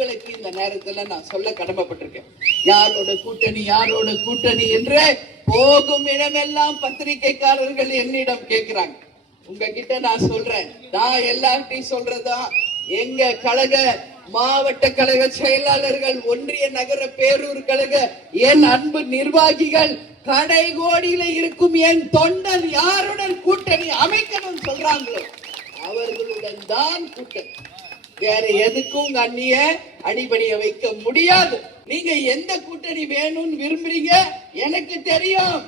உங்களுக்கு இந்த நேரத்துல நான் சொல்ல கடமைப்பட்டிருக்கேன். யாரோட கூட்டணி என்று போகும் இடமெல்லாம் பத்திரிகைக்காரர்கள் என்னிடம் கேட்கிறாங்க. உங்ககிட்ட நான் சொல்றேன், நான் எல்லார்ட்டையும் சொல்றதா, எங்க கழக மாவட்ட கழக செயலாளர்கள், ஒன்றிய நகர பேரூர் கழக என் அன்பு நிர்வாகிகள், கடைகோடியில இருக்கும் என் தொண்டர் யாருடன் கூட்டணி அமைக்கணும் சொல்றாங்களோ அவர்களுடன் தான் கூட்டணி. வேற எதுக்கும் உங்க அண்ணிய அடிபடிய வைக்க முடியாது. நீங்க எந்த கூட்டணி வேணும்னு விரும்புறீங்க எனக்கு தெரியும்.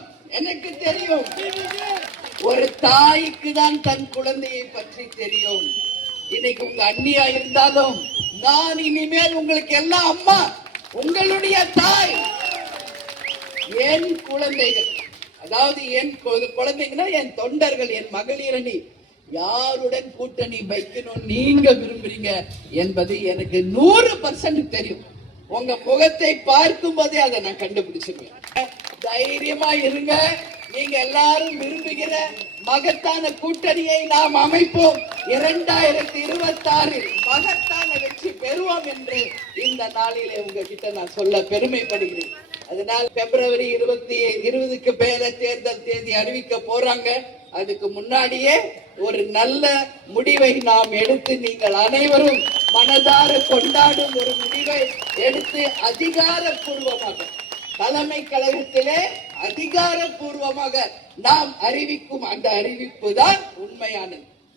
ஒரு தாய்க்கு தான் தன் குழந்தையை பற்றி தெரியும். இன்னைக்கு உங்க அண்ணியா இருந்தாலும் நான் இனிமேல் உங்களுக்கு எல்லாம் அம்மா, உங்களுடைய தாய். என் குழந்தைகள், அதாவது என் குழந்தைங்கன்னா என் தொண்டர்கள், என் மகளிரணி யாருடன் கூட்டணி வைக்கணும் நீங்க விரும்புறீங்க என்பது எனக்கு 100% தெரியும். உங்க முகத்தை பார்க்கும் போதே அதை நான் கண்டுபிடிச்சிருவேன். தைரியமா இருங்க. நீங்க எல்லாரும் விரும்புகிற மகத்தான கூட்டணியை நாம் அமைப்போம். 2026 மகத்தான வெற்றி பெறுவோம் என்று இந்த நாளிலே உங்ககிட்ட நான் சொல்ல பெருமைப்படுகிறேன். அதனால் பிப்ரவரி 20க்கு மேல தேர்தல் தேதி அறிவிக்க போறாங்க. அதுக்கு முன்னாடியே ஒரு நல்ல முடிவை நாம் எடுத்து, நீங்கள் அனைவரும் மனதார கொண்டாடும் ஒரு முடிவை எடுத்து அதிகாரப்பூர்வமாக தலைமை கழகத்திலே அதிகாரப்பூர்வமாக நாம் அறிவிக்கும் அந்த அறிவிப்பு தான் உண்மையானது.